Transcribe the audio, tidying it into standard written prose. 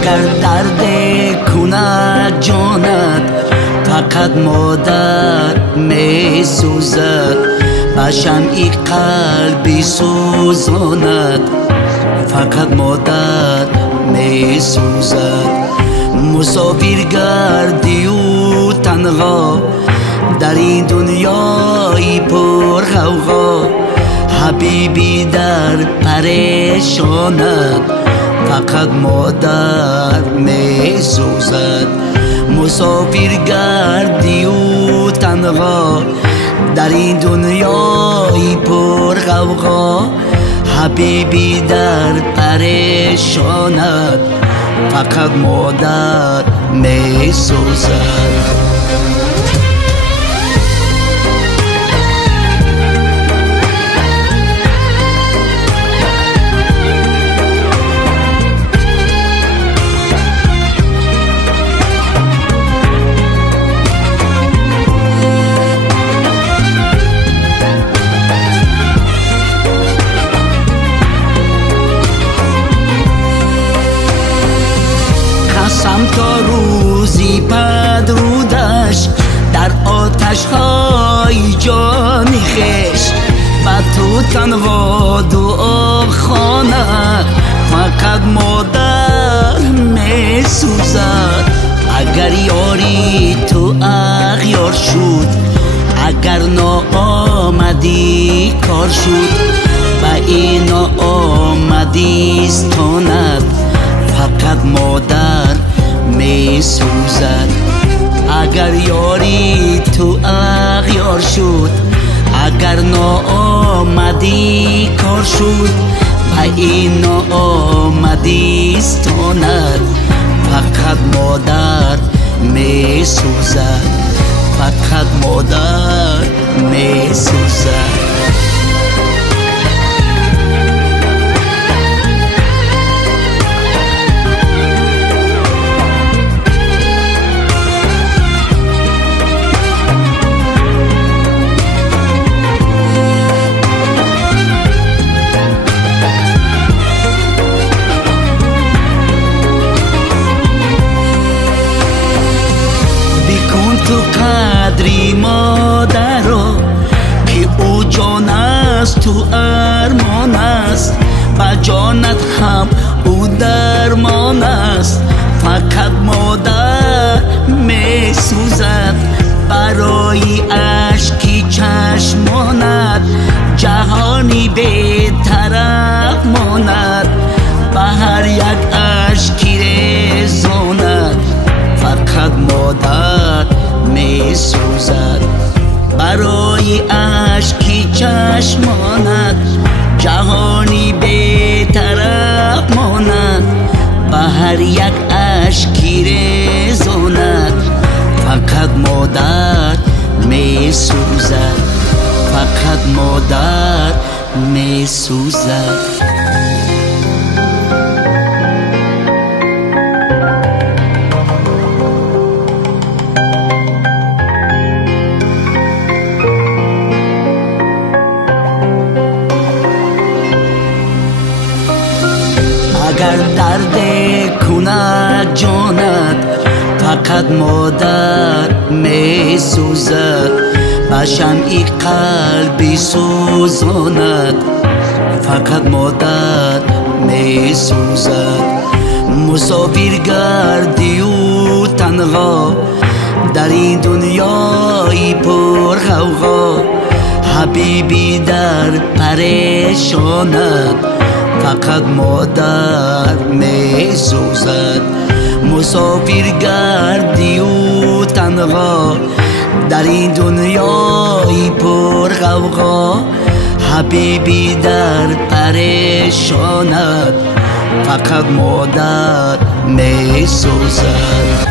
اگر درد کند جانت فقط مادر می سوزد به شمعی قلبی سوزاند فقط مادر می سوزد مسافر گردی و تنها در این دنیای پر غوغا حبیبی در پریشانت فقط مادر می سوزد مسافر گردی و تنها در این دنیای پر غوغا حبیبی در پریشانت فقط مادر می سوزد قسم تا روزی بدرودش در آتش های جان خویش با تو تنها دعا خانه فقط مادر می سوزد اگر یاری تو اغیار شد اگر ناآمدی کار شد با این ناآمدی ستاند فقط مادر می سوزد اگر یاری تو اغیار شد اگر ناآمدی کار شد و این ناآمدی ستاند فقط مادر می سوزد فقط مادر می سوزد تو قدری مادر رو که او جان است تو ارمان است با جانت هم او درمان است فقط مادر می سوزد برای اشکی چشمانت جهانی به طرف ماند به هر یک اشکی رزاند فقط مادر می سوزد برای اشکی چشمانت جهانی به طرف ماند به هر یک اشکی رزاند فقط مادر می سوزد فقط مادر می سوزد اگر درد کند جانت فقط مادر می سوزد به شمعی قلبی سوزاند فقط مادر می سوزد مسافر گردی و تنها در این دنیای پر غوغا حبیبی در پریشانت فقط مادر می سوزد مسافر گردی و تنها در این دنیای پر غوغا حبیبی در پریشانت فقط مادر می سوزد